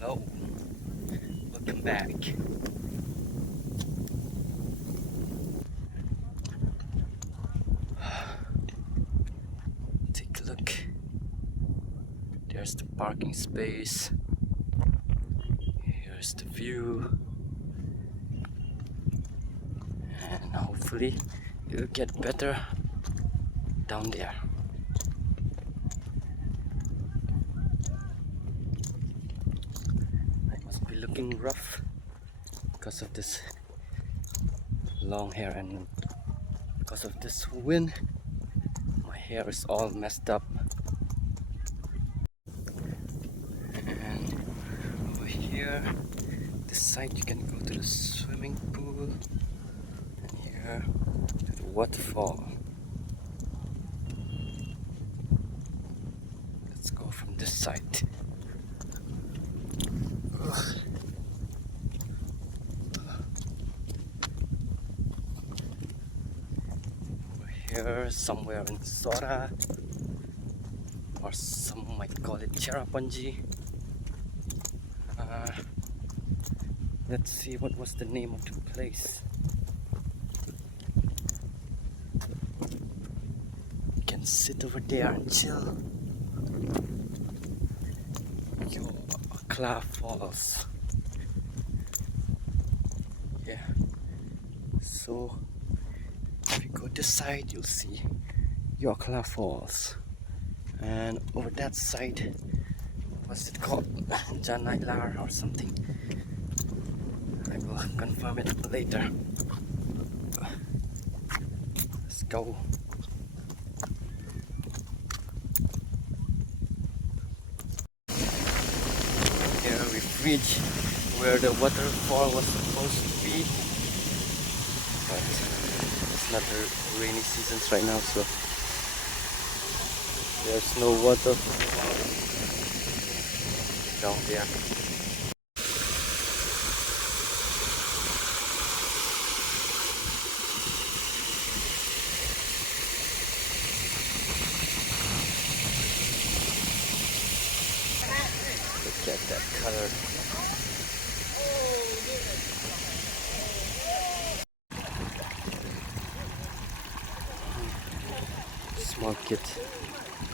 Hello, welcome back. Take a look. There's the parking space. Here's the view. And hopefully it'll get better down there. I must be looking rough because of this long hair, and because of this wind my hair is all messed up. And over here, this side you can go to the swimming pool, and here to the waterfall. Let's go from this side. Ugh. Here somewhere in Sora, or some might call it Cherrapunji. Let's see, what was the name of the place? You can sit over there and chill. Janar Falls. Yeah. So if you go this side, you'll see Janar Falls, and over that side, what's it called? Janar or something. I will confirm it later. Let's go. Here we've reached where the waterfall was supposed to be, but it's not the rainy seasons right now, so there's no waterfall down there. Look at that color. Small kid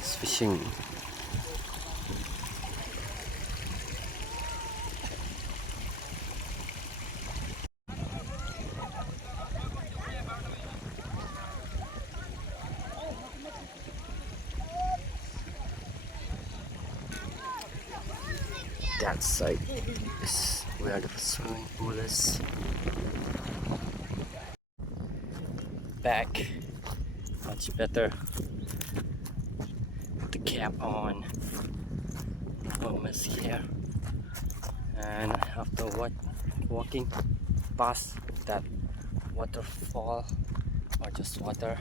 is fishing. That side is where the swimming pool is. Back, much better. Put the cap on, no messy hair. And after walking past that waterfall, or just water,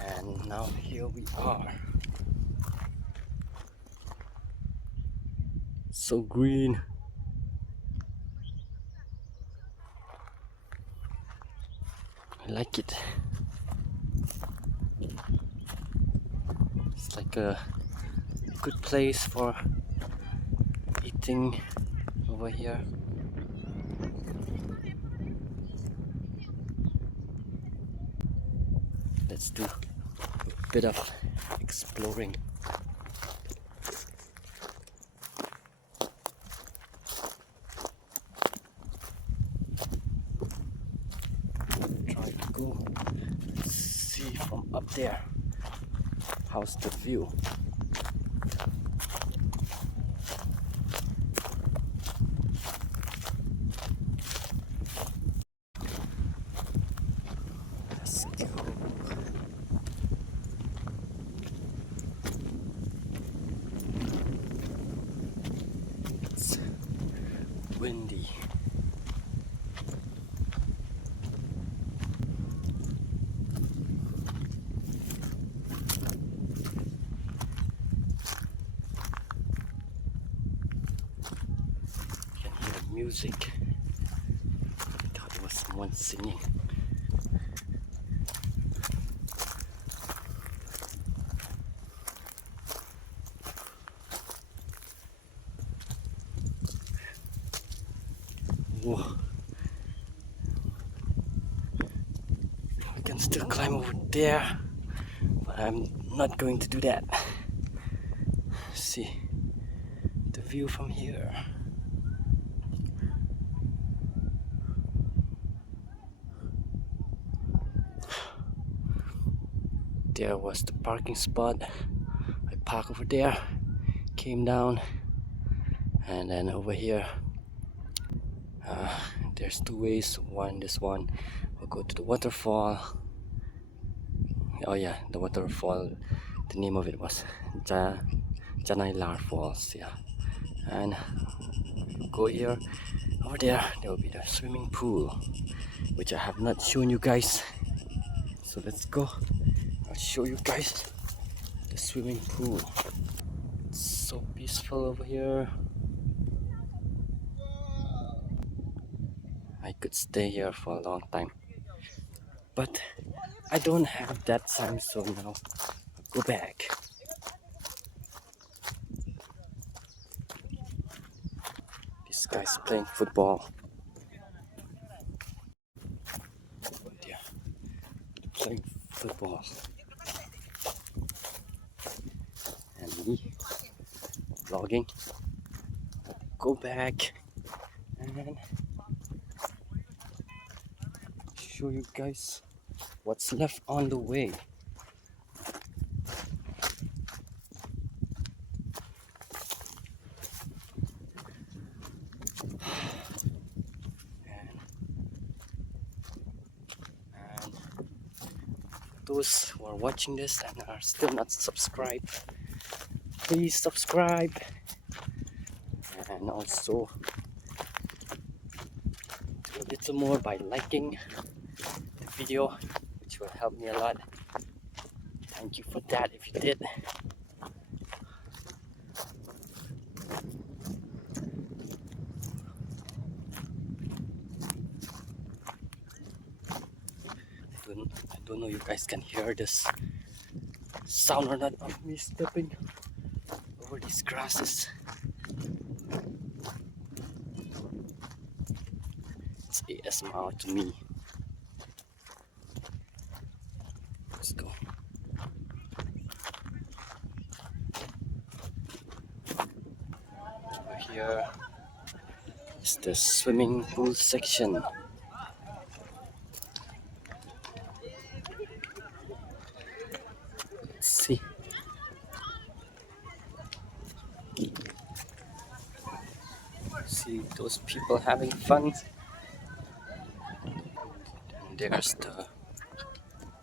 and now here we are. So green. I like it. It's like a good place for eating over here. Let's do a bit of exploring. Try to go see from up there. How's the view? Let's go. It's windy. Music. I thought it was someone singing. Whoa. We can still climb over there, but I'm not going to do that. See the view from here. There was the parking spot. I parked over there, came down, and then over here there's two ways. This one will go to the waterfall. Oh yeah, the waterfall, the name of it was Janar Falls. Yeah, and go here. Over there will be the swimming pool, which I have not shown you guys. So let's go. I'll show you guys the swimming pool. It's so peaceful over here. I could stay here for a long time, but I don't have that time, so now I'll go back. This guy's playing football. Oh dear. Playing football. And me vlogging. Go back and show you guys what's left on the way. And those who are watching this and are still not subscribed, please subscribe, and also do a little more by liking the video, which will help me a lot. Thank you for that if you did. I don't know if you guys can hear this sound or not of me stepping over these grasses. It's ASMR to me. Let's go. Over here is the swimming pool section. Let's see. See those people having fun. And there's the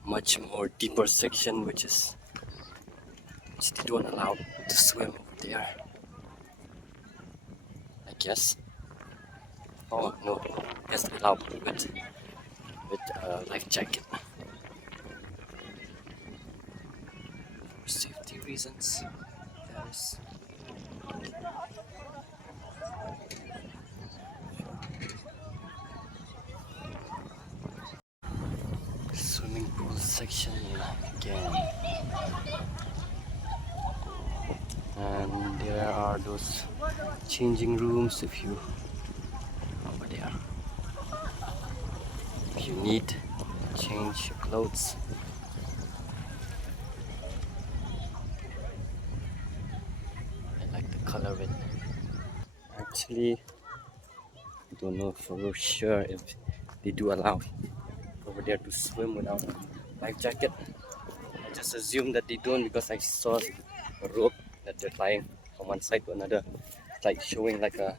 much more deeper section, which they don't allow to swim over there, I guess. Oh no, yes, allowed with a life jacket for safety reasons. There's swimming pool section again, and there are those changing rooms if you over there. If you need to change your clothes. I like the color of it. Actually, I don't know for sure if they do allow over there to swim without a life jacket. I just assume that they don't because I saw a rope that they're tying from one side to another. It's like showing like a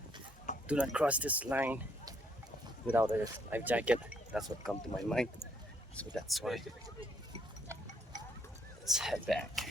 do not cross this line without a life jacket. That's what come to my mind. So that's why. Let's head back.